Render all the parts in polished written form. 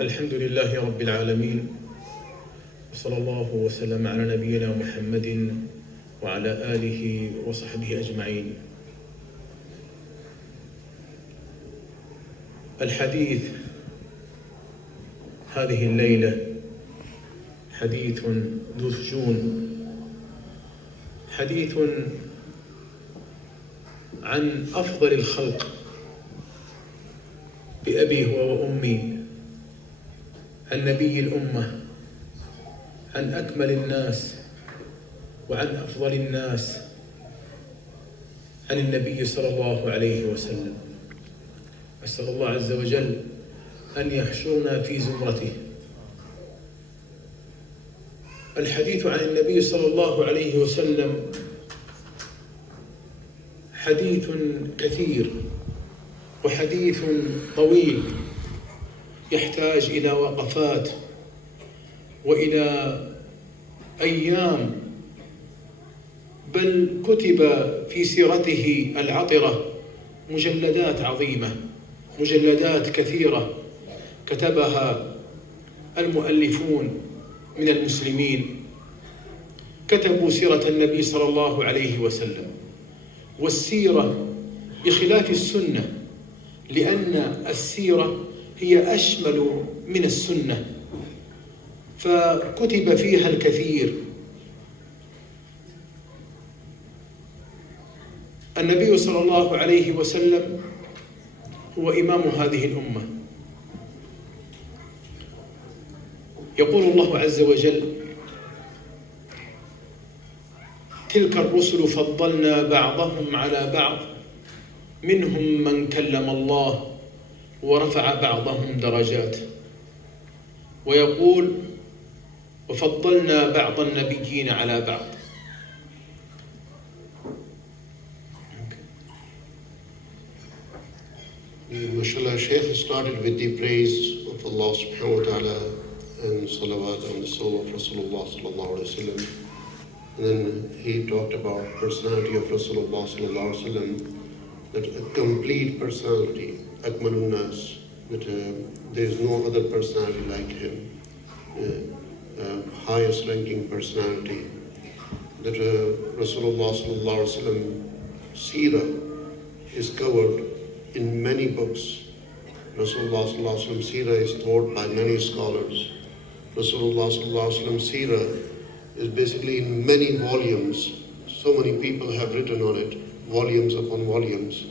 الحمد لله رب العالمين، وصلى الله وسلم على نبينا محمد وعلى آله وصحبه أجمعين. الحديث هذه الليلة حديث ذو شجون، حديث عن أفضل الخلق بأبي هو وأمي، عن نبي الأمة، عن أكمل الناس وعن أفضل الناس، عن النبي صلى الله عليه وسلم. أسأل الله عز وجل أن يحشرنا في زمرته. الحديث عن النبي صلى الله عليه وسلم حديث كثير وحديث طويل، يحتاج إلى وقفات وإلى أيام، بل كتب في سيرته العطرة مجلدات عظيمة، مجلدات كثيرة كتبها المؤلفون من المسلمين، كتبوا سيرة النبي صلى الله عليه وسلم. والسيرة بخلاف السنة، لأن السيرة هي أشمل من السنة، فكتب فيها الكثير. النبي صلى الله عليه وسلم هو إمام هذه الأمة. يقول الله عز وجل: تلك الرسل فضلنا بعضهم على بعض منهم من كلم الله ورفع بعضهم درجات. ويقول: وفضلنا بعض النبيين على بعض. MashaAllah, Shaykh started with the praise of Allah subhanahu wa ta'ala and salawat on the soul of Rasulullah sallallahu alayhi wa sallam. And then he talked about personality of Rasulullah sallallahu alayhi wa sallam, that a complete personality, Akmalun Nas, that there is no other personality like him, highest ranking personality, that Rasulullah sallallahu alayhi wa sallam seerah is covered in many books. Rasulullah sallallahu alaihi wasallam seerah is taught by many scholars. Rasulullah sallallahu alaihi wasallam seerah is basically in many volumes. So many people have written on it, volumes upon volumes.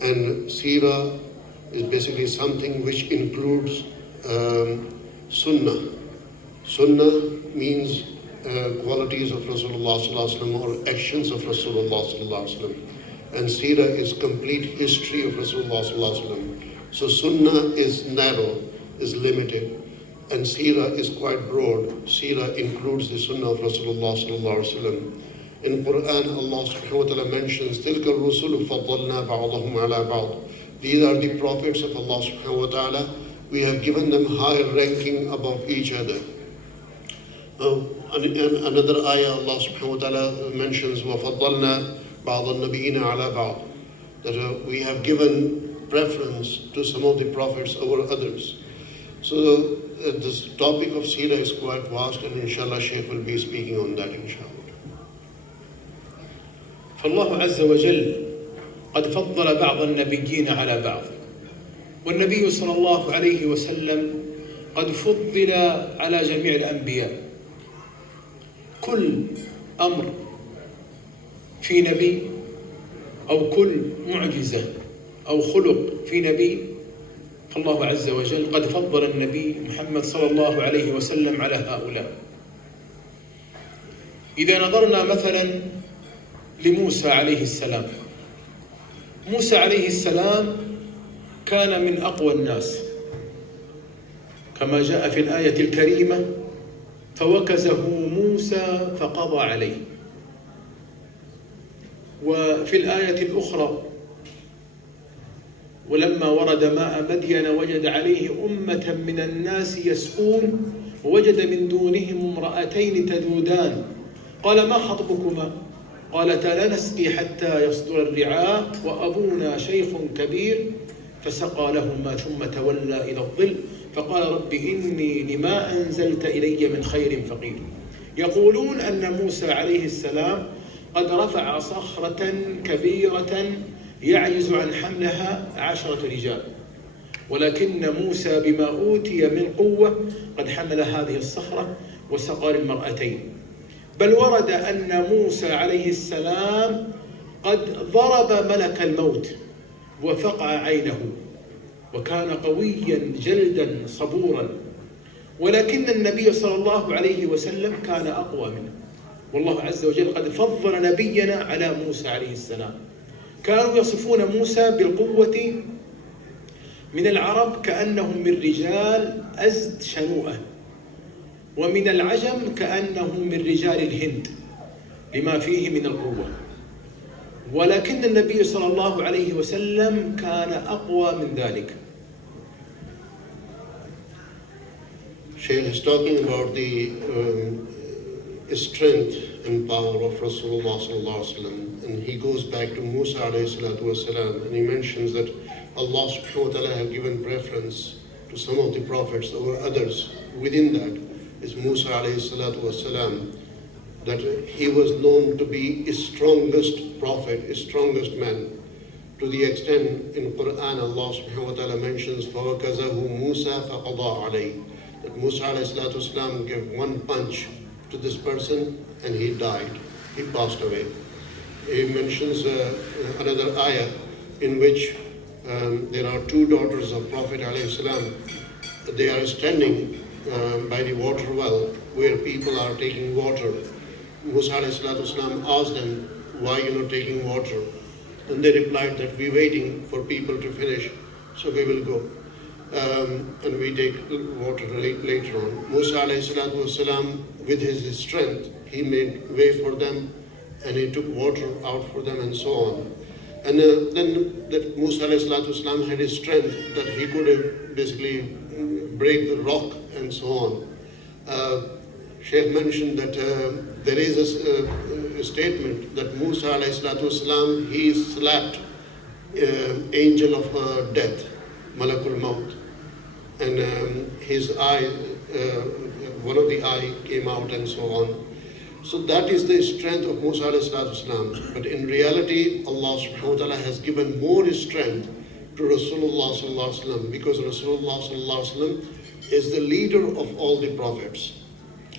And seerah is basically something which includes sunnah. Sunnah means qualities of Rasulullah sallallahu alaihi wasallam or actions of Rasulullah sallallahu alaihi wasallam. And seerah is complete history of Rasulullah sallallahu alaihi wasallam. So sunnah is narrow, is limited, and seerah is quite broad. Seerah includes the sunnah of Rasulullah sallallahu alaihi wasallam. In Quran, Allah subhanahu wa ta'ala mentions, تِلْكَ الرُّسُلُ فَضَّلْنَا بَعْضَهُمْ عَلَى بَعْضٍ. These are the prophets of Allah subhanahu wa ta'ala. We have given them higher ranking above each other. In another ayah, Allah subhanahu wa ta'ala mentions, وَفَضَّلْنَا بعض النبيين على بعض, that we have given preference to some of the prophets over others. So this topic of seerah is quite vast, and inshallah Shaykh will be speaking on that inshallah. فالله عز وجل قد فضل بعض النبيين على بعض، والنبي صلى الله عليه وسلم قد فضل على جميع الأنبياء. كل أمر في نبي أو كل معجزة أو خلق في نبي، فالله عز وجل قد فضل النبي محمد صلى الله عليه وسلم على هؤلاء. إذا نظرنا مثلا لموسى عليه السلام، موسى عليه السلام كان من أقوى الناس كما جاء في الآية الكريمة: فوكزه موسى فقضى عليه. وفي الآية الأخرى: ولما ورد ماء مدين وجد عليه أمة من الناس يسقون ووجد من دونهم امرأتين تذودان قال: ما خطبكما؟ قالتا: لا نسقي حتى يصدر الرعاء وأبونا شيخ كبير فسقى لهما ثم تولى إلى الظل فقال رب إني لما أنزلت إلي من خير فقير. يقولون أن موسى عليه السلام قد رفع صخرة كبيرة يعجز عن حملها 10 رجال، ولكن موسى بما أوتي من قوة قد حمل هذه الصخرة وسقى للمرأتين. بل ورد أن موسى عليه السلام قد ضرب ملك الموت وفقع عينه، وكان قويا جلدا صبورا، ولكن النبي صلى الله عليه وسلم كان أقوى منه. والله عز وجل قد فضل نبينا على موسى عليه السلام. كانوا يصفون موسى بالقوة من العرب كأنهم من رجال أزد شنوءة، ومن العجم كأنهم من رجال الهند لما فيه من القوة، ولكن النبي صلى الله عليه وسلم كان أقوى من ذلك. Shaykh is talking about the strength and power of Rasulullah sallallahu alaihi wasallam, and he goes back to Musa alayhi salatu wasalam, and he mentions that Allah subhanahu wa ta'ala have given preference to some of the prophets over others. Within that is Musa alayhi salatu wasalam, that he was known to be his strongest prophet, his strongest man, to the extent in Quran Allah subhanahu wa ta'ala mentions فَوَكَزَهُ مُوسَى فَقَضَى عَلَيْهِ, that Musa alayhi salatu wasalam gave one punch to this person and he died, he passed away. He mentions another ayah in which there are two daughters of Prophet alayhi salam. They are standing by the water well where people are taking water. Musa alayhi salatu wasalam asked them, why you not taking water? And they replied that we're waiting for people to finish, so we will go. And we take water later on. Musa alayhi salatu wasalam, with his strength, he made way for them and he took water out for them and so on. And then that Musa alayhi salatu wasalam had his strength that he could basically break the rock and so on. Shaykh mentioned that there is a statement that Musa alayhi salatu wasalam, he slapped angel of death, Malakul Maut, and his eye, one of the eye came out and so on. So that is the strength of Musa alayhi salatu wasalam. But in reality, Allah subhanahu wa ta'ala has given more strength to Rasulullah sallallahu alaihi wasallam, because Rasulullah sallallahu alaihi wasallam is the leader of all the prophets.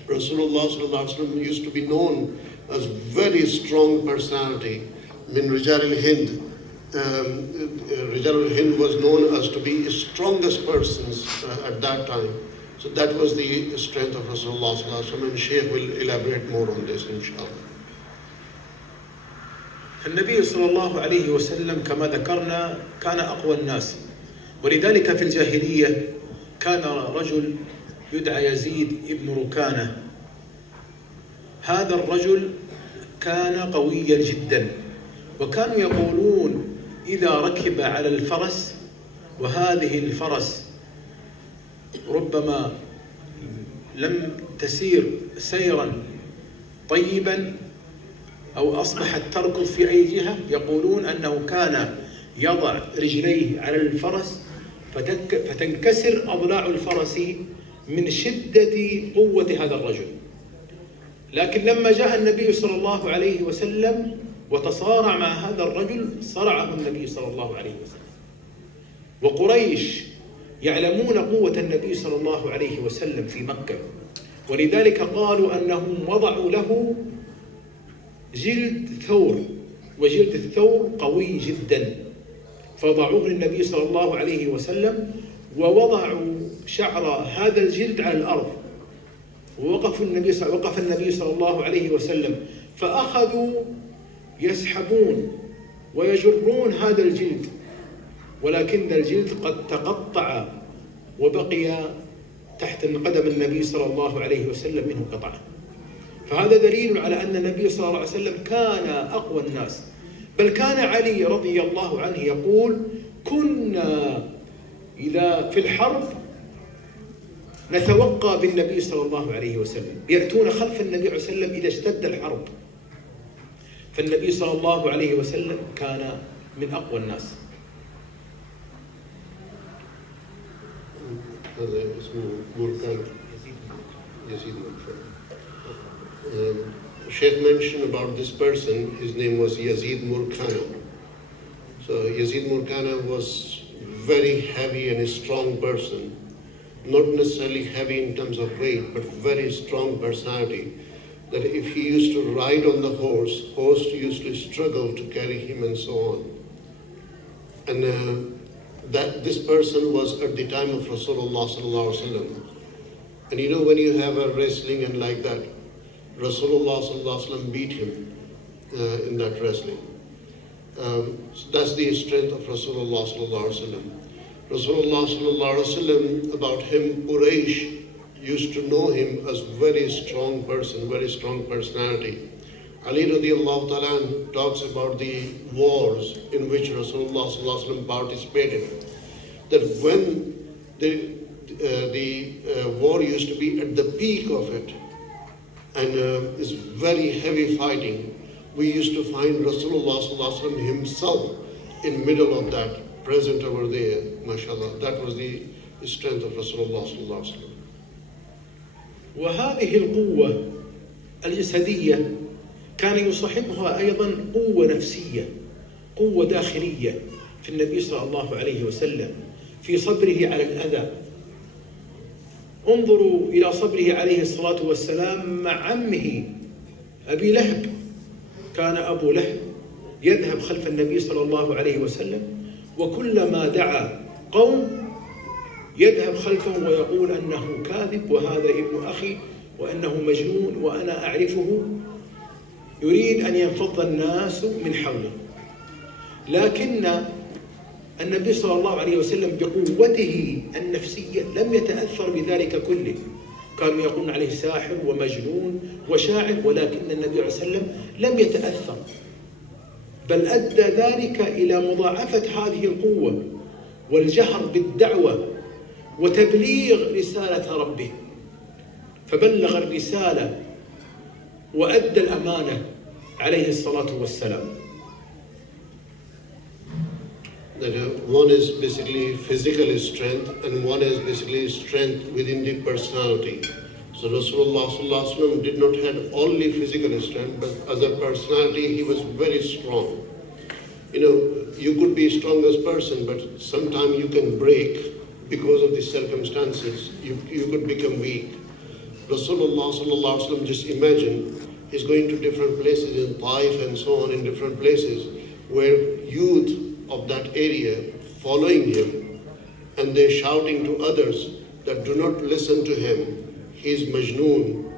Rasulullah sallallahu alaihi wasallam used to be known as very strong personality. Min Rijal al-Hind. Rijal al-Hind was known as to be the strongest persons at that time. So that was the strength of Rasulullah sallallahu alaihi wasallam, and Shaykh will elaborate more on this inshallah. النبي صلى الله عليه وسلم كما ذكرنا كان أقوى الناس، ولذلك في الجاهلية كان رجل يدعى يزيد ابن ركانة. هذا الرجل كان قويا جدا، وكانوا يقولون إذا ركب على الفرس وهذه الفرس ربما لم تسير سيرا طيبا أو أصبحت تركض في أي جهة، يقولون أنه كان يضع رجليه على الفرس فتنكسر أضلاع الفرس من شدة قوة هذا الرجل. لكن لما جاء النبي صلى الله عليه وسلم وتصارع مع هذا الرجل صرعه النبي صلى الله عليه وسلم. وقريش يعلمون قوة النبي صلى الله عليه وسلم في مكة، ولذلك قالوا أنهم وضعوا له جلد ثور، وجلد الثور قوي جدا، فضعوه للنبي صلى الله عليه وسلم ووضعوا شعر هذا الجلد على الأرض، ووقف النبي صلى الله عليه وسلم، فأخذوا يسحبون ويجرون هذا الجلد، ولكن الجلد قد تقطع وبقي تحت قدم النبي صلى الله عليه وسلم منه قطعة. فهذا دليل على أن النبي صلى الله عليه وسلم كان أقوى الناس. بل كان علي رضي الله عنه يقول: كنا إذا في الحرب نتوقى بالنبي صلى الله عليه وسلم، يأتون خلف النبي عليه وسلم إذا اشتد الحرب. فالنبي صلى الله عليه وسلم كان من أقوى الناس. هذا اسمه موركانو. Yazid Murkano. Sheikh mentioned about this person, his name was Yazid Murkano. So Yazid Murkano was very heavy and a strong person, not necessarily heavy in terms of weight, but very strong personality. That if he used to ride on the horse used to struggle to carry him and so on. And that this person was at the time of Rasulullah sallallahu alaihi wasallam. And you know, when you have a wrestling and like that, Rasulullah sallallahu alaihi wasallam beat him in that wrestling. So that's the strength of Rasulullah sallallahu alaihi wasallam. Rasulullah sallallahu alaihi wasallam, about him, Quraysh used to know him as very strong person, very strong personality. Ali radiallahu ta'ala talks about the wars in which Rasulullah sallallahu alaihi wasallam participated. That when the war used to be at the peak of it, and it's very heavy fighting, we used to find Rasulullah sallallahu alaihi wasallam himself in middle of that, present over there, mashallah. That was the strength of Rasulullah sallallahu alaihi wasallam. وهذه القوة الجسدية كان يصاحبها أيضا قوة نفسية، قوة داخلية في النبي صلى الله عليه وسلم في صبره على الأذى. انظروا إلى صبره عليه الصلاة والسلام مع عمه أبي لهب. كان أبو لهب يذهب خلف النبي صلى الله عليه وسلم، وكلما دعا قوم يذهب خلفه ويقول أنه كاذب وهذا ابن أخي وأنه مجنون وأنا أعرفه، يريد أن ينفض الناس من حوله. لكن النبي صلى الله عليه وسلم بقوته النفسية لم يتأثر بذلك كله. كانوا يقولون عليه ساحر ومجنون وشاعر، ولكن النبي عليه وسلم لم يتأثر، بل أدى ذلك إلى مضاعفة هذه القوة والجهر بالدعوة وتبليغ رسالة ربه، فبلغ الرسالة وأدى الأمانة عليه الصلاة والسلام. That one is basically physical strength and one is basically strength within the personality. So Rasulullah sallallahu alaihi wasallam did not have only physical strength, but as a personality he was very strong. You know, you could be a strongest person, but sometimes you can break because of the circumstances. You could become weak. Rasulullah sallallahu alaihi wasallam, just imagine, he's going to different places in Taif and so on, in different places where youth of that area following him, and they're shouting to others that do not listen to him, he's majnoon,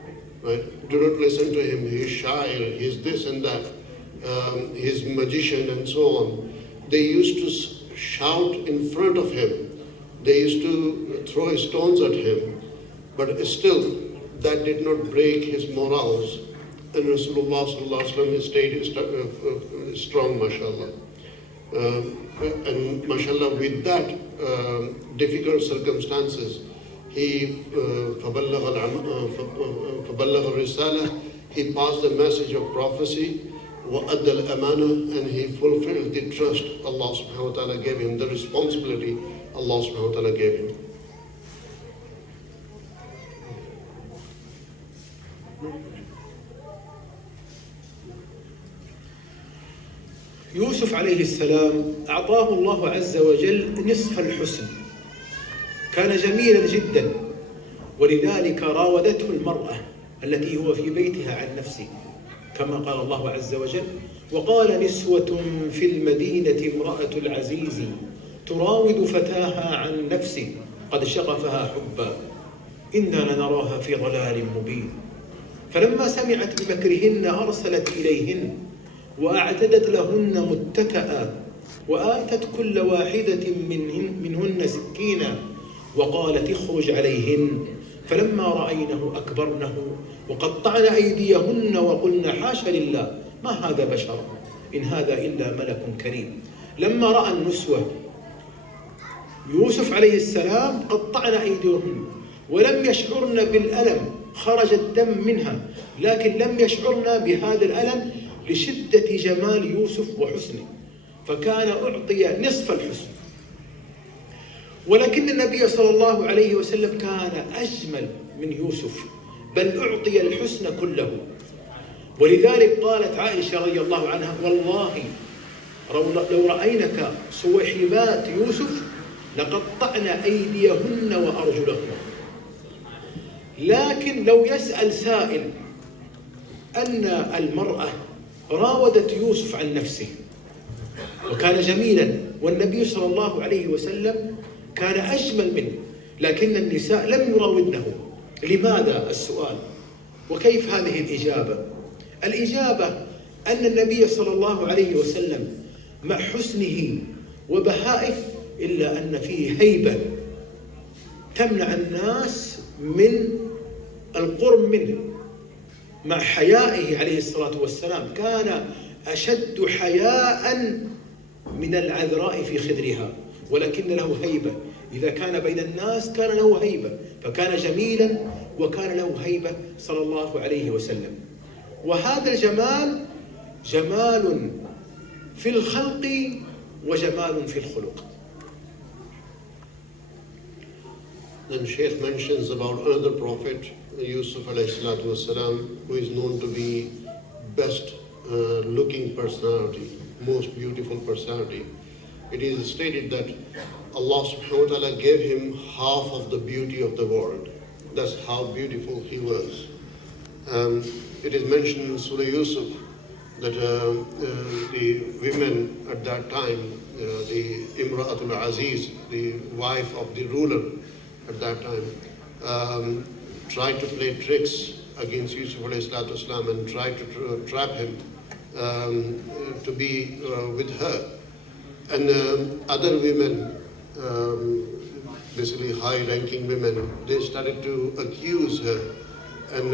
right? Do not listen to him, he's shair, he's this and that, he's magician and so on. They used to shout in front of him, they used to throw stones at him, but still that did not break his morals, and Rasulullah sallallahu alaihi wasallam stayed strong, mashallah. And mashallah, with that difficult circumstances, he فَبَلَّغَ الرِّسَالَةِ, he passed the message of prophecy, وَأَدَّى الْأَمَانَةِ, and he fulfilled the trust Allah subhanahu wa ta'ala gave him, the responsibility Allah subhanahu wa ta'ala gave him. يوسف عليه السلام أعطاه الله عز وجل نصف الحسن، كان جميلا جدا، ولذلك راودته المرأة التي هو في بيتها عن نفسه، كما قال الله عز وجل: وقال نسوة في المدينة امرأة العزيز تراود فتاها عن نفسه قد شغفها حبا إنا لنراها في ضلال مبين. فلما سمعت بمكرهن أرسلت إليهن وأعتدت لهن متكئا وآتت كل واحدة منهن سكينا وقالت اخرج عليهن، فلما رأينه أكبرنه وقطعن أيديهن وقلن حاش لله ما هذا بشر إن هذا إلا ملك كريم. لما رأى النسوة يوسف عليه السلام قطعن أيديهن ولم يشعرن بالألم، خرج الدم منها، لكن لم يشعرن بهذا الألم لشدة جمال يوسف وحسنه، فكان أعطي نصف الحسن. ولكن النبي صلى الله عليه وسلم كان أجمل من يوسف، بل أعطي الحسن كله. ولذلك قالت عائشة رضي الله عنها: والله لو رأينك سويحبات يوسف لقطعنا أيديهن وأرجلهن. لكن لو يسأل سائل أن المرأة راودت يوسف عن نفسه وكان جميلا، والنبي صلى الله عليه وسلم كان أجمل منه، لكن النساء لم يراودنه. لماذا؟ السؤال. وكيف هذه الإجابة؟ الإجابة أن النبي صلى الله عليه وسلم مع حسنه وبهائه إلا أن فيه هيبة تمنع الناس من القرب منه. مع حيائه عليه الصلاة والسلام كان أشد حياء من العذراء في خدرها، ولكن له هيبة. إذا كان بين الناس كان له هيبة، فكان جميلا وكان له هيبة صلى الله عليه وسلم. وهذا الجمال جمال في الخلق وجمال في الخلق. Then Shaykh mentions about another prophet, Yusuf alayhi salatu wasalam, who is known to be best looking personality, most beautiful personality. It is stated that Allah subhanahu wa ta'ala gave him half of the beauty of the world. That's how beautiful he was. It is mentioned in Surah Yusuf that the women at that time, the Imra'atul Aziz, the wife of the ruler at that time, tried to play tricks against Yusuf alayhi salatu wasalam and tried to trap him to be with her. And other women, basically high-ranking women, they started to accuse her and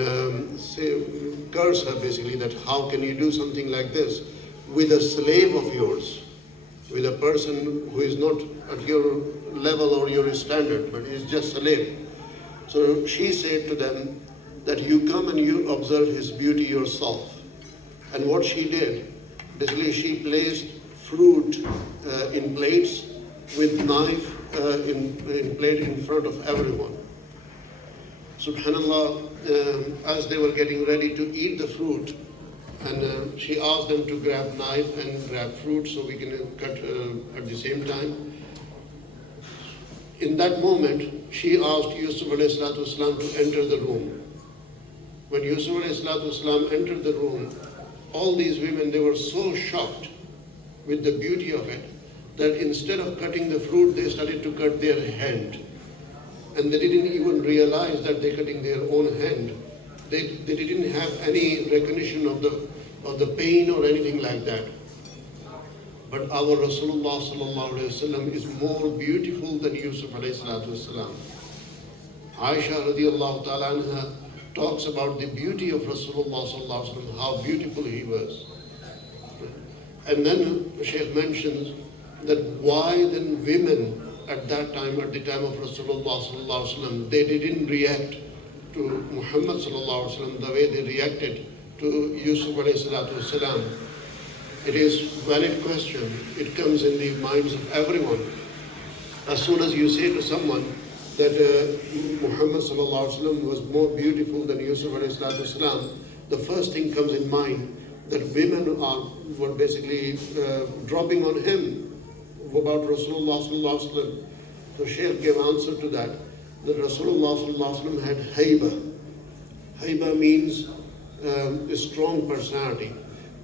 curse her basically, that how can you do something like this with a slave of yours, with a person who is not at your level or your standard, but is just a slave. So she said to them that you come and you observe his beauty yourself. And what she did, basically she placed fruit in plates with knife in plate in front of everyone. Subhanallah, as they were getting ready to eat the fruit, and she asked them to grab knife and grab fruit so we can cut at the same time. In that moment, she asked Yusuf alayhi salatu wasalam to enter the room. When Yusuf alayhi salatu wasalam entered the room, all these women, they were so shocked with the beauty of it that instead of cutting the fruit, they started to cut their hand. And they didn't even realize that they're cutting their own hand. They didn't have any recognition of the pain or anything like that. But our Rasulullah sallallahu alayhi wasallam is more beautiful than Yusuf alayhi salatu wasalam. Aisha radiallahu ta'ala anha talks about the beauty of Rasulullah sallallahu alayhi wasallam, how beautiful he was. And then the Shaykh mentions that why then women at that time, at the time of Rasulullah sallallahu alaihi wasallam, they didn't react to Muhammad sallallahu alaihi wasallam the way they reacted to Yusuf alayhi salatu wasalam. It is a valid question. It comes in the minds of everyone. As soon as you say to someone that Muhammad sallallahu alaihi wasallam was more beautiful than Yusuf alayhi salatu wasalam, the first thing comes in mind that women were basically dropping on him about Rasulullah sallallahu alaihi wasallam. So Shaykh gave answer to that Rasulullah sallallahu alaihi wasallam had haiba. Haiba means a strong personality.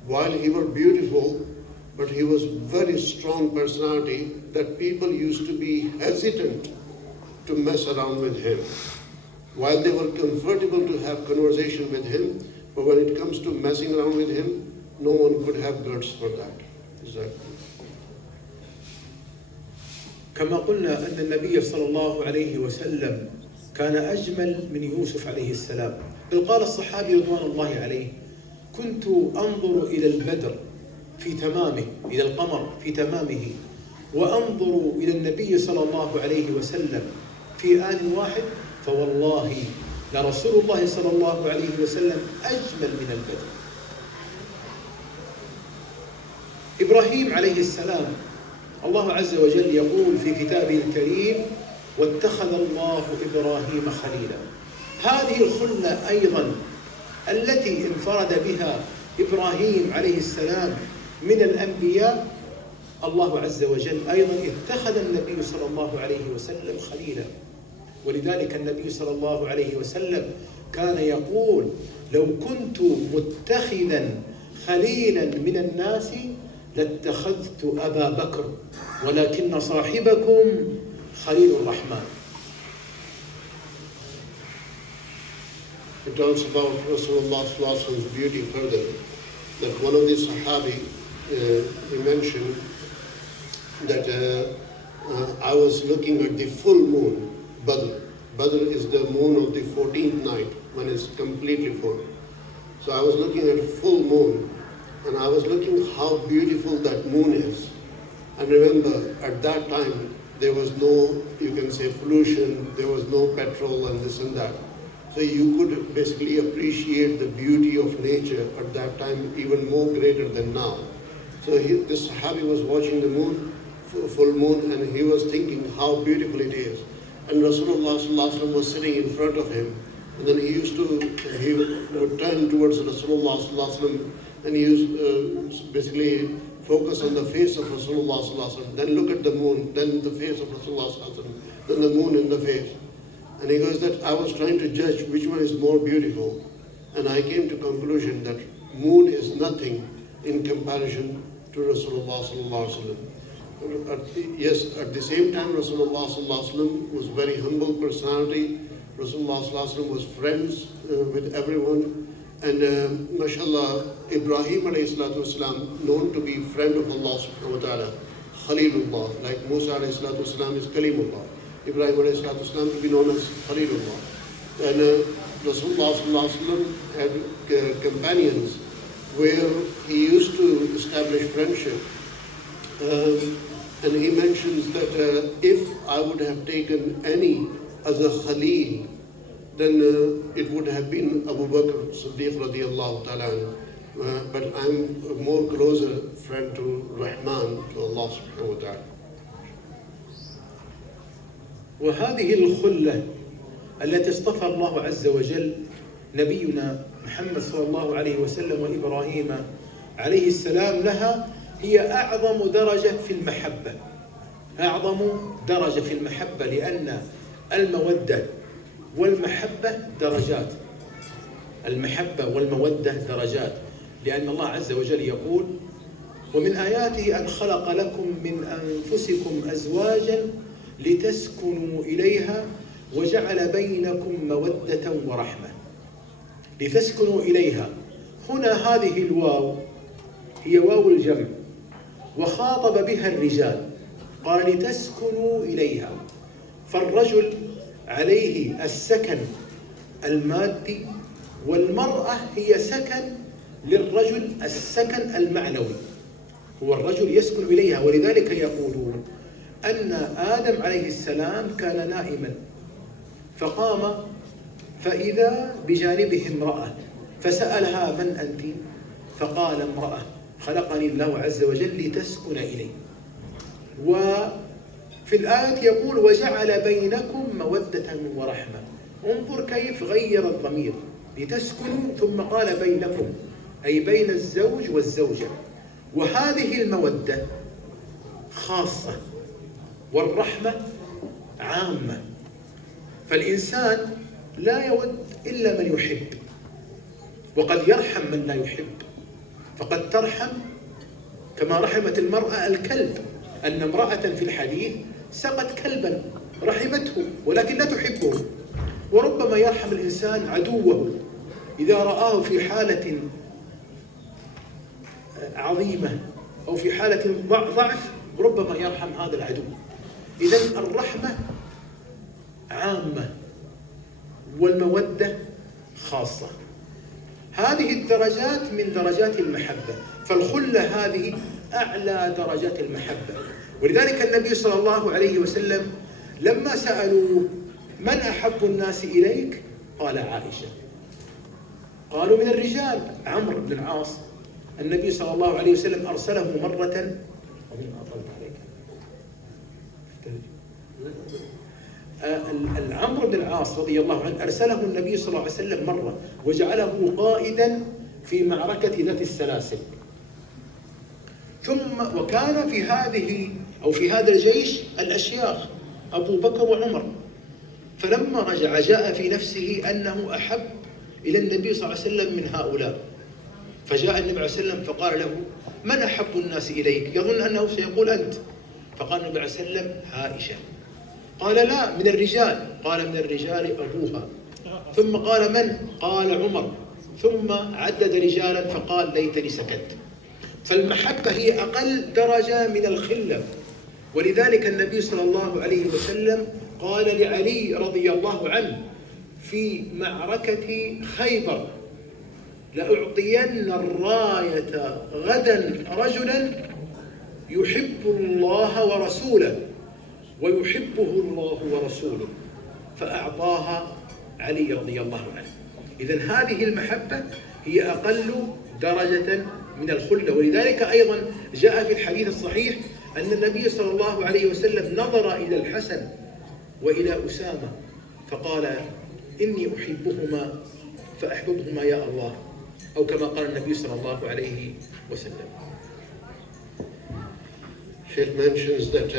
While he was beautiful, but he was very strong personality that people used to be hesitant to mess around with him. While they were comfortable to have conversation with him, but when it comes to messing around with him, no one could have guts for that. Exactly. كما قلنا أن النبي صلى الله عليه وسلم كان أجمل من يوسف عليه السلام. بل قال الصحابي رضوان الله عليه: كنت أنظر إلى البدر في تمامه، إلى القمر في تمامه، وأنظر إلى النبي صلى الله عليه وسلم في آن واحد، فوالله لرسول الله صلى الله عليه وسلم أجمل من البدر. إبراهيم عليه السلام الله عز وجل يقول في كتابه الكريم: واتخذ الله إبراهيم خليلا. هذه الخلة أيضا التي انفرد بها إبراهيم عليه السلام من الأنبياء، الله عز وجل أيضا اتخذ النبي صلى الله عليه وسلم خليلا. ولذلك النبي صلى الله عليه وسلم كان يقول: لو كنت متخذا خليلا من الناس لاتخذت أبا بكر ولكن صاحبكم خليل الرحمن. It talks about Rasulullah's beauty further, that one of the Sahabi, he mentioned that I was looking at the full moon, Badr. Badr is the moon of the 14th night, when it's completely full. So I was looking at a full moon, and I was looking how beautiful that moon is. And remember, at that time, there was no, you can say, pollution, there was no petrol and this and that. So you could basically appreciate the beauty of nature at that time even more greater than now. So this Sahabi was watching the moon, full moon, and he was thinking how beautiful it is. And Rasulullah ﷺ was sitting in front of him. And then he would turn towards Rasulullah ﷺ, and he used basically focus on the face of Rasulullah ﷺ, then look at the moon, then the face of Rasulullah ﷺ, then the moon in the face. And he goes that I was trying to judge which one is more beautiful. And I came to conclusion that moon is nothing in comparison to Rasulullah ﷺ. Yes, at the same time Rasulullah ﷺ was very humble personality. Rasulullah ﷺ was friends with everyone. And mashallah, Ibrahim ﷺ, known to be friend of Allah subhanahu wa ta'ala, Khalilullah, like Musa ﷺ is Kalimullah. Ibrahim ﷺ to be known as Khalilullah. And Rasulullah ﷺ had companions where he used to establish friendship. And he mentions that if I would have taken any as a Khalil, then it would have been Abu Bakr Siddiq radiallahu ta'ala. But I'm a more closer friend to Rahman, to Allah subhanahu wa ta'ala. وهذه الخلة التي اصطفى الله عز وجل نبينا محمد صلى الله عليه وسلم وإبراهيم عليه السلام لها هي أعظم درجة في المحبة. أعظم درجة في المحبة، لأن المودة والمحبة درجات. المحبة والمودة درجات، لأن الله عز وجل يقول: ومن آياته أن خلق لكم من أنفسكم أزواجا لتسكنوا إليها وجعل بينكم مودة ورحمة. لتسكنوا إليها، هنا هذه الواو هي واو الجمع، وخاطب بها الرجال، قال لتسكنوا إليها. فالرجل عليه السكن المادي، والمرأة هي سكن للرجل السكن المعنوي، هو الرجل يسكن إليها. ولذلك يقولون أن آدم عليه السلام كان نائما فقام فإذا بجانبه امرأة فسألها: من أنت؟ فقال: امرأة خلقني الله عز وجل لتسكن إلي. وفي الآية يقول: وجعل بينكم مودة ورحمة. انظر كيف غير الضمير، لتسكنوا ثم قال بينكم، أي بين الزوج والزوجة. وهذه المودة خاصة والرحمة عامة. فالإنسان لا يود إلا من يحب، وقد يرحم من لا يحب. فقد ترحم كما رحمت المرأة الكلب، أن امرأة في الحديث سقت كلبا رحمته ولكن لا تحبه. وربما يرحم الإنسان عدوه إذا رآه في حالة عظيمة أو في حالة ضعف، ربما يرحم هذا العدو. إذن الرحمة عامة والمودة خاصة. هذه الدرجات من درجات المحبة، فالخلة هذه أعلى درجات المحبة. ولذلك النبي صلى الله عليه وسلم لما سألوه: من أحب الناس إليك؟ قال: عائشة. قالوا: من الرجال عمرو بن العاص. النبي صلى الله عليه وسلم أرسله مرة عمرو بن العاص رضي الله عنه أرسله النبي صلى الله عليه وسلم مرة وجعله قائدا في معركة ذات السلاسل. ثم وكان في هذا الجيش الأشياخ أبو بكر وعمر. فلما رجع جاء في نفسه أنه أحب إلى النبي صلى الله عليه وسلم من هؤلاء، فجاء النبي عليه وسلم فقال له: من أحب الناس إليك؟ يظن أنه سيقول أنت. فقال النبي عليه وسلم: عائشة. قال: لا، من الرجال. قال: من الرجال أبوها. ثم قال: من؟ قال: عمر. ثم عدد رجالا فقال: ليتني سكت. فالمحبة هي أقل درجة من الخلة، ولذلك النبي صلى الله عليه وسلم قال لعلي رضي الله عنه في معركة خيبر: لأعطين الراية غدا رجلا يحب الله ورسوله ويحبه الله ورسوله، فأعطاها علي رضي الله عنه. إذن هذه المحبة هي أقل درجة من الخلة. ولذلك أيضا جاء في الحديث الصحيح أن النبي صلى الله عليه وسلم نظر إلى الحسن وإلى أسامة فقال: إني أحبهما فأحببهما يا الله، أو كما قال النبي صلى الله عليه وسلم. Sheikh mentions that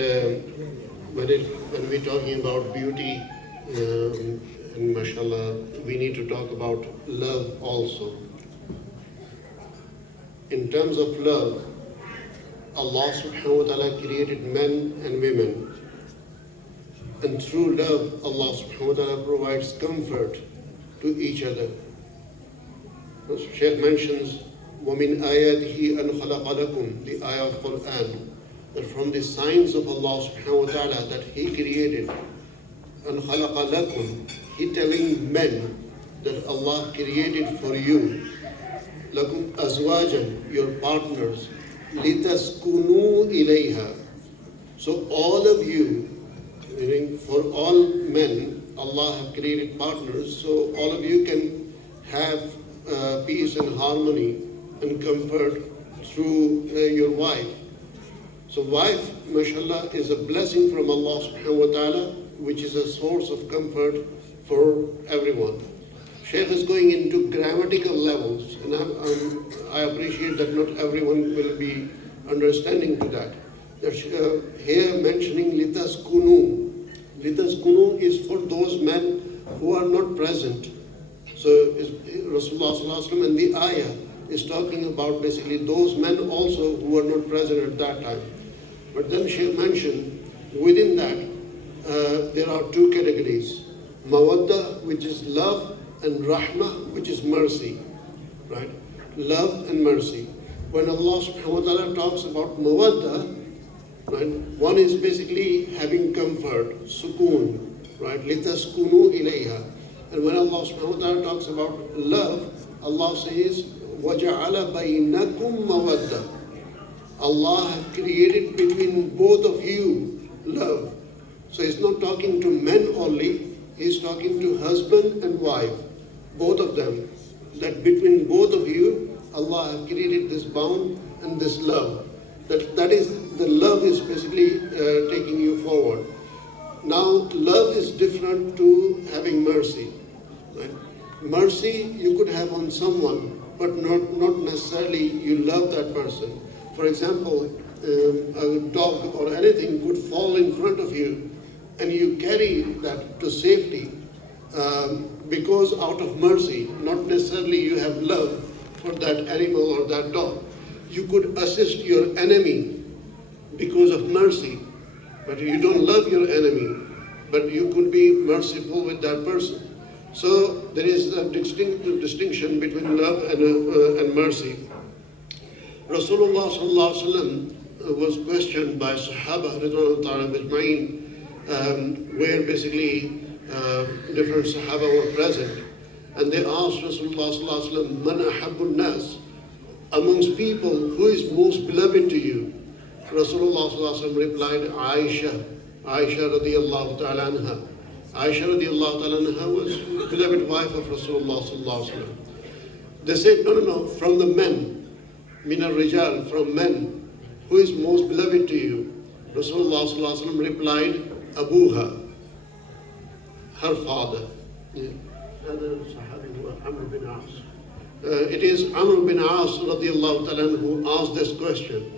when we're talking about beauty, and mashallah, we need to talk about love also. In terms of love, Allah subhanahu wa ta'ala created men and women. And through love, Allah subhanahu wa ta'ala provides comfort to each other. As Shaykh mentions, وَمِنْ آيَاتِهِ أَنْ خَلَقَ لَكُمْ, the ayah of Quran, that from the signs of Allah subhanahu wa ta'ala that He created, أَنْ خَلَقَ لَكُمْ, He telling men that Allah created for you, لَكُمْ أَزْوَاجًا, your partners, لِتَسْكُنُوا إِلَيْهَا. So all of you, meaning for all men, Allah have created partners, so all of you can have peace and harmony and comfort through your wife. So wife, mashallah, is a blessing from Allah subhanahu wa ta'ala, which is a source of comfort for everyone. Shaykh is going into grammatical levels, and I appreciate that not everyone will be understanding to that. Here mentioning litaskunu. Litaskunu is for those men who are not present. So Rasulullah sallallahu alaihi wasallam and the ayah is talking about basically those men also who are not present at that time. But then Shaykh mentioned within that there are two categories: mawadda, which is love, and rahmah, which is mercy. Right? Love and mercy. When Allah subhanahu wa ta'ala talks about mawadda, right, one is basically having comfort, sukoon, right? Litaskunu ilayha. And when Allah subhanahu wa ta'ala talks about love, Allah says, وَجَعَلَ بَيْنَكُمْ مَوَدَّةً. Allah has created between both of you love. So He's not talking to men only, He's talking to husband and wife, both of them. That between both of you, Allah has created this bond and this love. That is, the love is basically taking you forward. Now, love is different to having mercy. Right? Mercy you could have on someone, but not necessarily you love that person. For example, a dog or anything would fall in front of you, and you carry that to safety because out of mercy, not necessarily you have love for that animal or that dog. You could assist your enemy because of mercy, but you don't love your enemy, but you could be merciful with that person. So there is a distinction between love and mercy. Rasulullah sallallahu alaihi wasallam was questioned by Sahaba where basically different Sahaba were present, and they asked Rasulullah sallallahu alaihi wasallam, "Man ahabbun nas?" Amongst people, who is most beloved to you? Rasulullah sallallahu alaihi wasallam replied, Aisha radiyallahu ta'ala anha. Aisha radiyallahu ta'ala anha was the beloved wife of Rasulullah sallallahu alaihi wasallam. They said, no, from the men, min al-rijal, from men, who is most beloved to you? Rasulullah sallallahu alaihi wasallam replied, Abuha. her father. It is Amr bin As radiallahu ta'ala who asked this question.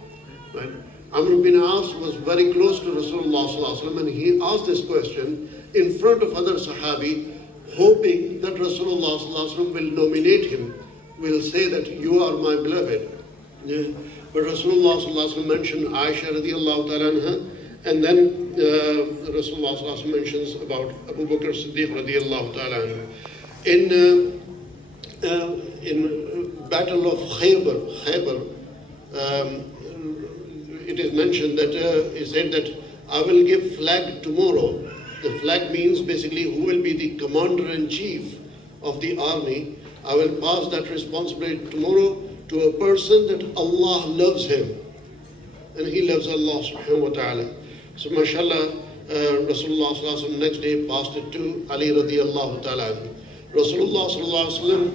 Right? Amr bin As was very close to Rasulullah sallallahu alaihi wasallam, and he asked this question in front of other Sahabi, hoping that Rasulullah sallallahu alaihi wasallam will nominate him, will say that you are my beloved. Yeah. But Rasulullah sallallahu alaihi wasallam mentioned Aisha radiallahu ta'ala anha, and then Rasulullah sallallahu alaihi wasallam mentions about Abu Bakr Siddiq radiallahu ta'ala anhu. In Battle of Khaybar, it is mentioned that he said that I will give flag tomorrow. The flag means basically who will be the commander-in-chief of the army. I will pass that responsibility tomorrow to a person that Allah loves him. And he loves Allah subhanahu wa ta'ala. So mashallah, Rasulullah sallallahu alaihi wasallam next day passed it to Ali radiallahu ta'ala. Rasulullah sallallahu alaihi wasallam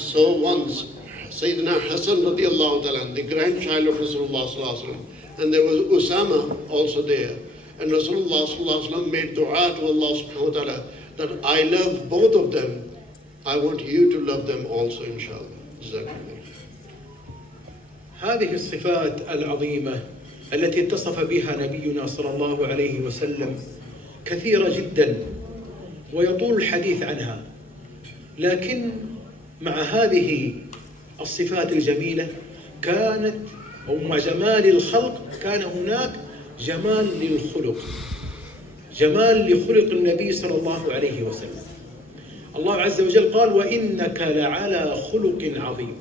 saw once Sayyidina Hassan radiallahu ta'ala, the grandchild of Rasulullah sallallahu alaihi wasallam, and there was Usama also there. And Rasulullah sallallahu alaihi wasallam made dua to Allah subhanahu wa ta'ala that I love both of them. I want you to love them also, inshallah. هذه الصفات العظيمة التي اتصف بها نبينا صلى الله عليه وسلم كثيرة جدا ويطول الحديث عنها، لكن مع هذه الصفات الجميلة كانت، أو مع جمال الخلق كان هناك جمال للخلق، جمال لخلق النبي صلى الله عليه وسلم. الله عز وجل قال وإنك لعلى خلق عظيم،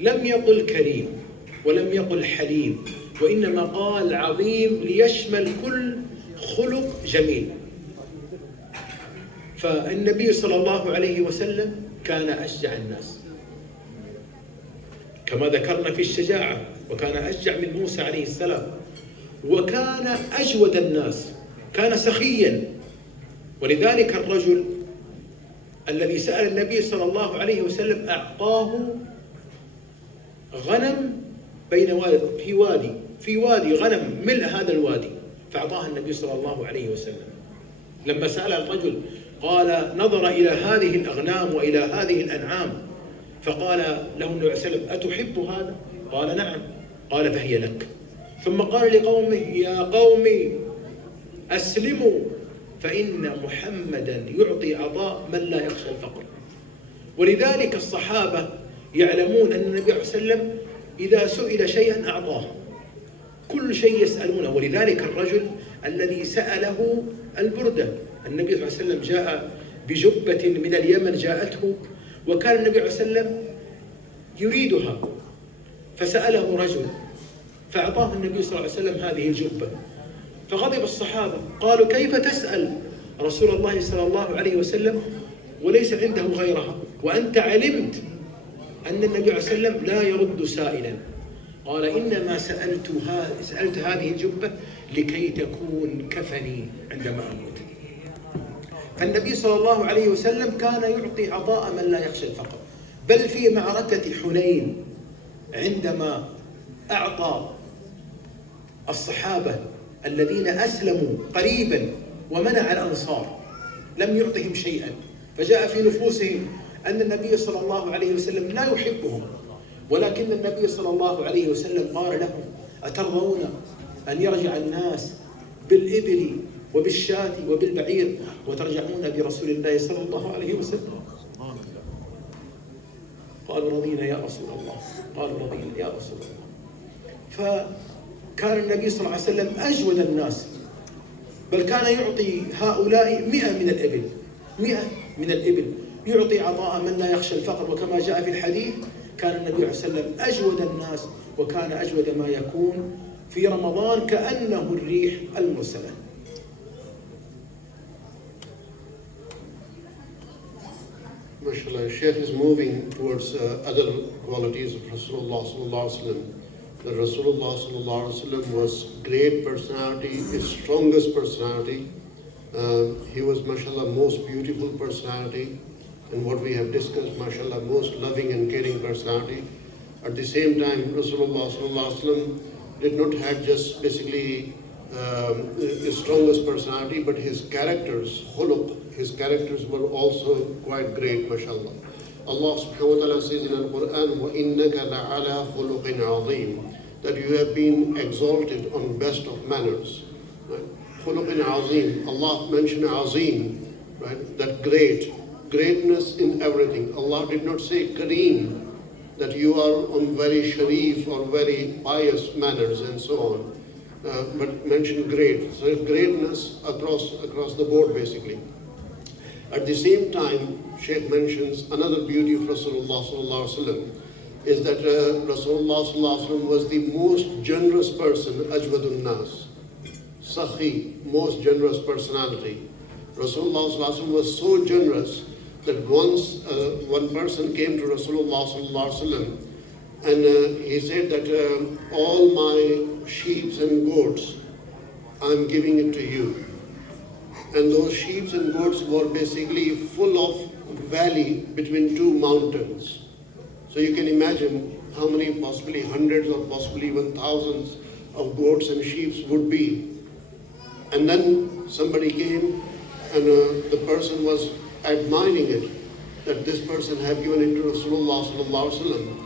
لم يقل كريم ولم يقل حليم، وإنما قال عظيم ليشمل كل خلق جميل. فالنبي صلى الله عليه وسلم كان أشجع الناس كما ذكرنا في الشجاعة، وكان أشجع من موسى عليه السلام، وكان أجود الناس، كان سخيا. ولذلك الرجل الذي سأل النبي صلى الله عليه وسلم أعطاه غنم في وادي غنم ملء هذا الوادي، فأعطاه النبي صلى الله عليه وسلم. لما سأل الرجل قال نظر إلى هذه الأغنام وإلى هذه الأنعام، فقال له النبي صلى الله عليه وسلم أتحب هذا؟ قال نعم. قال فهي لك. ثم قال لقومه يا قوم أسلموا فإن محمدا يعطي عطاء من لا يخشى الفقر. ولذلك الصحابة يعلمون أن النبي صلى الله عليه وسلم إذا سئل شيئا أعطاه، كل شيء يسألونه. ولذلك الرجل الذي سأله البردة، النبي صلى الله عليه وسلم جاء بجبة من اليمن جاءته، وكان النبي صلى الله عليه وسلم يريدها، فسأله رجل فأعطاه النبي صلى الله عليه وسلم هذه الجبة، فغضب الصحابة قالوا كيف تسأل رسول الله صلى الله عليه وسلم وليس عنده غيرها، وأنت علمت أن النبي صلى الله عليه وسلم لا يرد سائلا. قال إنما سألت هذه الجبة لكي تكون كفني عندما أموت. فالنبي صلى الله عليه وسلم كان يعطي عطاء من لا يخشى الفقر، بل في معركة حنين عندما أعطى الصحابة الذين أسلموا قريبا ومنع الأنصار لم يعطهم شيئا، فجاء في نفوسهم أن النبي صلى الله عليه وسلم لا يحبهم، ولكن النبي صلى الله عليه وسلم قال لهم أترضون أن يرجع الناس بالإبل وبالشاة وبالبعير وترجعون برسول الله صلى الله عليه وسلم؟ قالوا رضينا يا رسول الله، قالوا رضينا يا رسول الله. فكان النبي صلى الله عليه وسلم أجود الناس، بل كان يعطي هؤلاء 100 من الإبل، 100 من الإبل، يعطي عطاء من لا يخشى الفقر. وكما جاء في الحديث كان النبي صلى الله عليه وسلم أجود الناس، وكان أجود ما يكون في رمضان كأنه الريح المرسلة. MashaAllah, Shaykh is moving towards other qualities of Rasulullah sallallahu alaihi wasallam. That Rasulullah sallallahu alaihi wasallam was great personality, his strongest personality. He was, mashallah, most beautiful personality, and what we have discussed, mashallah, most loving and caring personality. At the same time, Rasulullah sallallahu alaihi wasallam did not have just basically his strongest personality, but his characters, khuluq, his characters were also quite great, mashallah. Allah subhanahu wa ta'ala says in the Quran, وَإِنَّكَ لَعَلَى خُلُقٍ عَظِيمٍ, that you have been exalted on best of manners. Right? Khuluqin azim, Allah mentioned azim, right? That greatness in everything. Allah did not say kareem, that you are on very sharif or very pious manners and so on, but mentioned great. So greatness across the board basically. At the same time, Shaykh mentions another beauty of Rasulullah sallallahu alaihi wasallam is that Rasulullah sallallahu alaihi wasallam was the most generous person, ajwadun nas, sakhi, most generous personality. Rasulullah sallallahu alaihi wasallam was so generous that once one person came to Rasulullah sallallahu alaihi wasallam and he said that all my sheep and goats, I'm giving it to you. And those sheep and goats were basically full of valley between two mountains. So you can imagine how many, possibly hundreds or possibly even thousands of goats and sheep would be. And then somebody came and the person was admiring it, that this person had given it to Rasulullah sallallahu alaihi wasallam.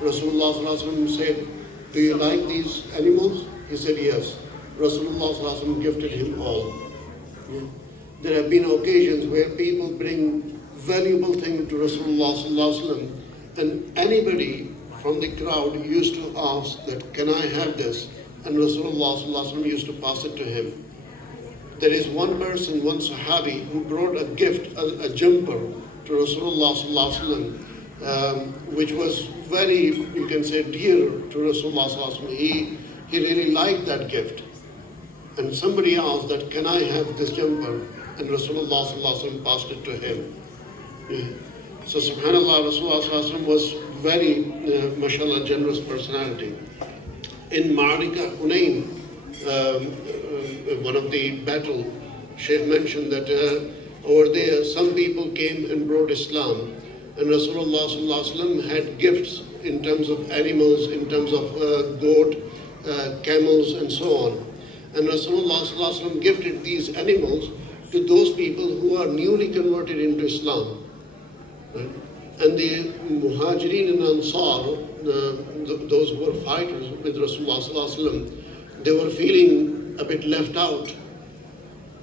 Rasulullah sallallahu alaihi wasallam said, do you like these animals? He said yes. Rasulullah sallallahu alaihi wasallam gifted him all. There have been occasions where people bring valuable things to Rasulullah sallallahu alaihi wasallam, and anybody from the crowd used to ask that, can I have this? And Rasulullah sallallahu alaihi wasallam used to pass it to him. There is one person, one Sahabi, who brought a gift, a jumper to Rasulullah sallallahu alaihi wasallam, which was very, you can say, dear to Rasulullah sallallahu alaihi wasallam. He really liked that gift. And somebody asked that, can I have this jumper? And Rasulullah sallallahu alaihi wasallam passed it to him. So subhanallah, Rasulullah sallallahu alaihi wasallam was very, mashallah, generous personality. In Ma'arika Hunayn, one of the battle, Shaykh mentioned that over there some people came and brought Islam, and Rasulullah sallallahu alaihi wasallam had gifts in terms of animals, in terms of goat, camels and so on. And Rasulullah sallallahu alaihi wasallam gifted these animals to those people who are newly converted into Islam. Right? And the Muhajirin and Ansar, those who were fighters with Rasulullah sallallahu alaihi wasallam, they were feeling a bit left out.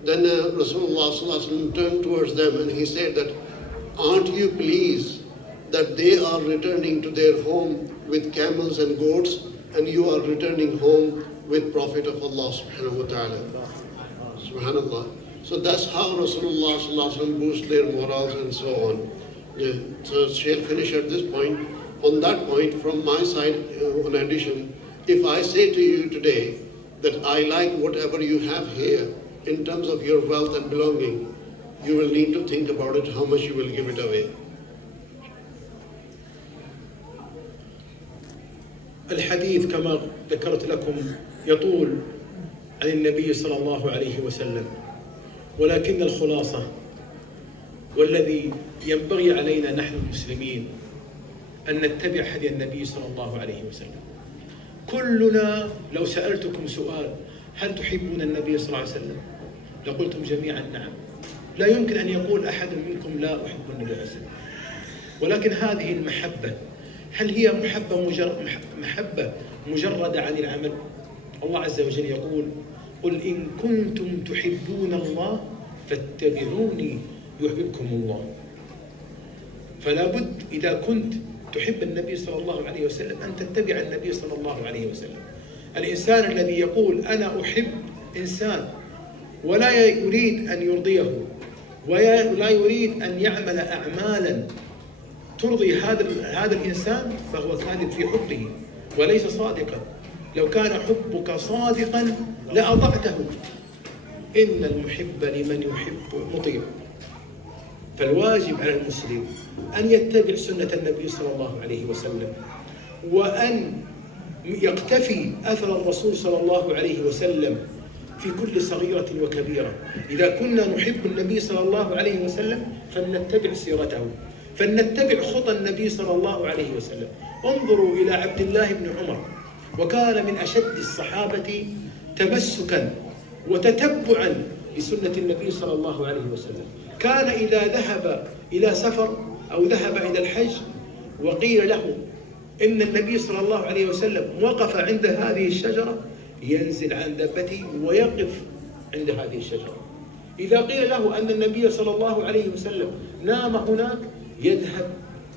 Then Rasulullah sallallahu alaihi wasallam turned towards them and he said that, aren't you pleased that they are returning to their home with camels and goats, and you are returning home with Prophet of Allah subhanahu wa ta'ala. Subhanallah. So that's how Rasulullah sallallahu alaihi wasallam boosts their morals and so on. Yeah. So Shaykh finish at this point. On that point, from my side, in addition, if I say to you today that I like whatever you have here in terms of your wealth and belonging, you will need to think about it, how much you will give it away. الحديث كما ذكرت لكم يطول عن النبي صلى الله عليه وسلم، ولكن الخلاصة والذي ينبغي علينا نحن المسلمين أن نتبع هدي النبي صلى الله عليه وسلم. كلنا لو سألتكم سؤال، هل تحبون النبي صلى الله عليه وسلم؟ لقلتم جميعا نعم. لا يمكن أن يقول أحد منكم لا أحب النبي صلى الله عليه وسلم. ولكن هذه المحبة، هل هي محبة مجردة عن العمل؟ الله عز وجل يقول: قل إن كنتم تحبون الله فاتبعوني يحببكم الله. فلا بد إذا كنت تحب النبي صلى الله عليه وسلم أن تتبع النبي صلى الله عليه وسلم. الإنسان الذي يقول أنا أحب إنسان ولا يريد أن يرضيه ولا يريد أن يعمل أعمالا ترضي هذا الإنسان فهو كاذب في حبه وليس صادقا. لو كان حبك صادقا لأطعته. إن المحب لمن يحب مطيع. فالواجب على المسلم أن يتبع سنة النبي صلى الله عليه وسلم، وأن يقتفي أثر الرسول صلى الله عليه وسلم في كل صغيرة وكبيرة. إذا كنا نحب النبي صلى الله عليه وسلم فلنتبع سيرته، فلنتبع خطى النبي صلى الله عليه وسلم. انظروا إلى عبد الله بن عمر، وكان من أشد الصحابة تمسكا وتتبعا لسنة النبي صلى الله عليه وسلم. كان إذا ذهب إلى سفر أو ذهب إلى الحج وقيل له إن النبي صلى الله عليه وسلم وقف عند هذه الشجرة، ينزل عن دابته ويقف عند هذه الشجرة. إذا قيل له أن النبي صلى الله عليه وسلم نام هناك، يذهب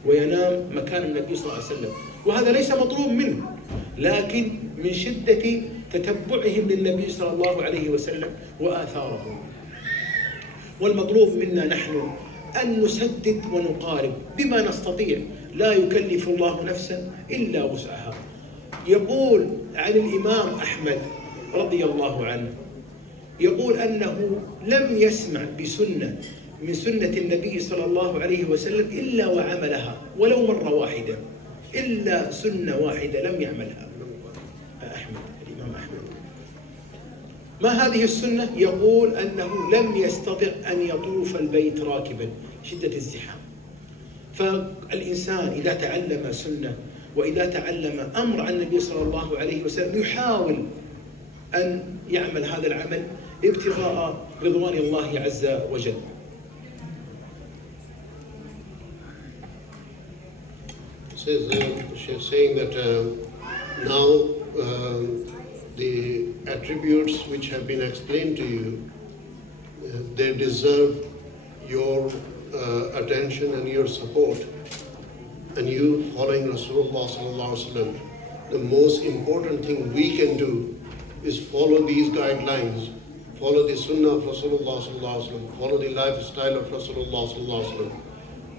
وينام مكان النبي صلى الله عليه وسلم. وهذا ليس مطلوب منه، لكن من شدة تتبعهم للنبي صلى الله عليه وسلم وآثاره. والمطلوب منا نحن أن نسدد ونقارب بما نستطيع، لا يكلف الله نفسا إلا وسعها. يقول عن الإمام أحمد رضي الله عنه، يقول أنه لم يسمع بسنة من سنة النبي صلى الله عليه وسلم إلا وعملها ولو مرة واحدة، إلا سنة واحدة لم يعملها. الإمام أحمد ما هذه السنة؟ يقول أنه لم يستطع أن يطوف البيت راكبا شدة الزحام. فالإنسان إذا تعلم سنة وإذا تعلم أمر عن النبي صلى الله عليه وسلم يحاول أن يعمل هذا العمل ابتغاء رضوان الله عز وجل. She's saying that now the attributes which have been explained to you, they deserve your attention and your support, and you following Rasulullah sallallahu alaihi wasallam. The most important thing we can do is follow these guidelines, follow the sunnah of Rasulullah sallallahu alaihi wasallam, follow the lifestyle of Rasulullah sallallahu alaihi wasallam.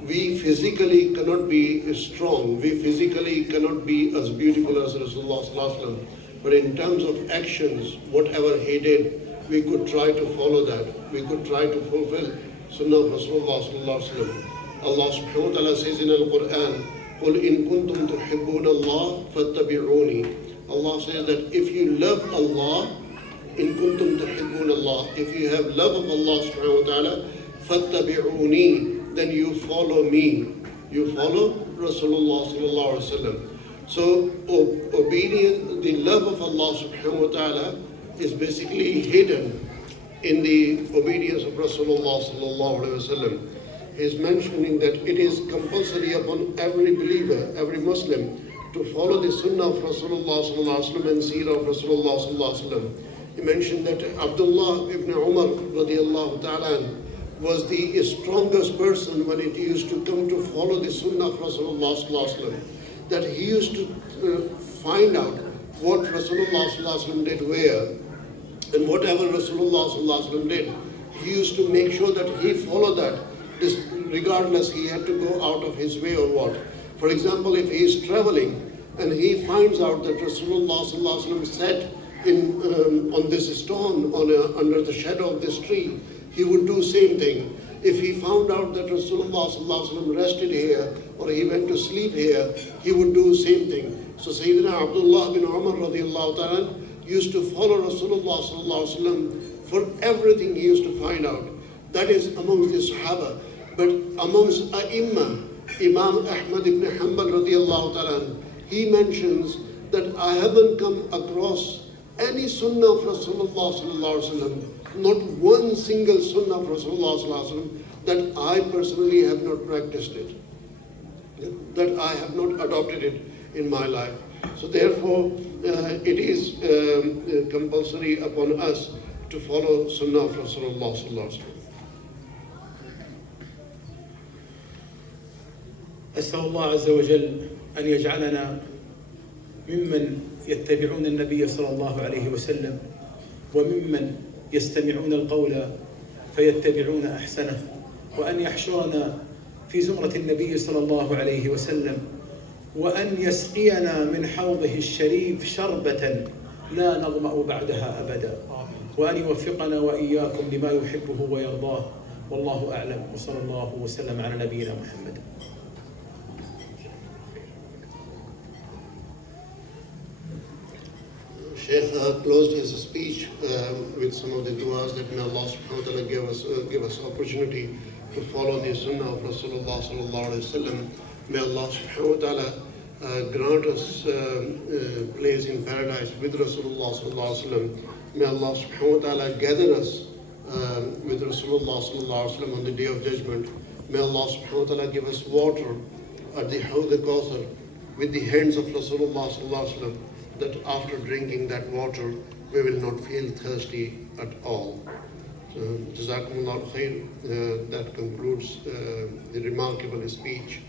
We physically cannot be strong, we physically cannot be as beautiful as Rasulullah sallallahu alaihi wasallam, but in terms of actions, whatever he did, we could try to follow that, we could try to fulfill sunnah of Rasulullah sallallahu alaihi wasallam. Allah subhanahu wa ta'ala says in Al-Quran, قُلْ إِن كُنْتُمْ تُحِبُّونَ اللَّهَ فَاتَّبِعُونِي. Allah says that if you love Allah, إِن كُنْتُمْ تُحِبُّونَ اللَّهَ, if you have love of Allah subhanahu wa ta'ala, فَاتَّبِعُونِي, then you follow me, you follow Rasulullah sallallahu alaihi wasallam. So obedience, the love of Allah subhanahu wa ta'ala is basically hidden in the obedience of Rasulullah sallallahu alaihi wasallam. He is mentioning that it is compulsory upon every believer, every Muslim, to follow the sunnah of Rasulullah sallallahu alaihi wasallam and seerah of Rasulullah sallallahu alaihi wasallam. He mentioned that Abdullah ibn Umar radiallahu ta'ala was the strongest person when it used to come to follow the sunnah of Rasulullah sallallahu alaihi wasallam. That he used to find out what Rasulullah sallallahu alaihi wasallam did where, and whatever Rasulullah sallallahu alaihi wasallam did, he used to make sure that he followed that, regardless he had to go out of his way or what. For example, if he is traveling and he finds out that Rasulullah sallallahu alaihi wasallam sat on this stone under the shadow of this tree, he would do same thing. If he found out that Rasulullah sallallahu alaihi wasallam rested here or he went to sleep here, he would do same thing. So Sayyidina Abdullah bin Umar radiallahu ta'ala used to follow Rasulullah sallallahu alaihi wasallam for everything he used to find out. That is amongst the Sahaba. But amongst A'imma, Imam Ahmad ibn Hanbal radiallahu ta'ala, he mentions that I haven't come across any sunnah of Rasulullah sallallahu alaihi wasallam, not one single sunnah of Rasulullah sallallahu alaihi wasallam, that I personally have not practiced it, that I have not adopted it in my life. So therefore, it is compulsory upon us to follow sunnah of Rasulullah sallallahu alaihi wasallam. أسأل الله عز وجل أن يجعلنا ممن يتبعون النبي صلى الله عليه وسلم وممن يستمعون القول فيتبعون أحسنه، وأن يحشرنا في زمرة النبي صلى الله عليه وسلم، وأن يسقينا من حوضه الشريف شربة لا نظمأ بعدها أبدا، وأن يوفقنا وإياكم لما يحبه ويرضاه. والله أعلم، وصلى الله وسلم على نبينا محمد. Shaykh closed his speech with some of the du'as that may Allah subhanahu wa ta'ala give us opportunity to follow the sunnah of Rasulullah sallallahu alaihi wasallam. May Allah subhanahu wa ta'ala grant us place in paradise with Rasulullah sallallahu alaihi wasallam. May Allah subhanahu wa ta'ala gather us with Rasulullah sallallahu alaihi wasallam on the day of judgment. May Allah subhanahu wa ta'ala give us water at the Hawd al-Kawthar with the hands of Rasulullah sallallahu alaihi wasallam, that after drinking that water we will not feel thirsty at all. Jazakumullah khair. That concludes the remarkable speech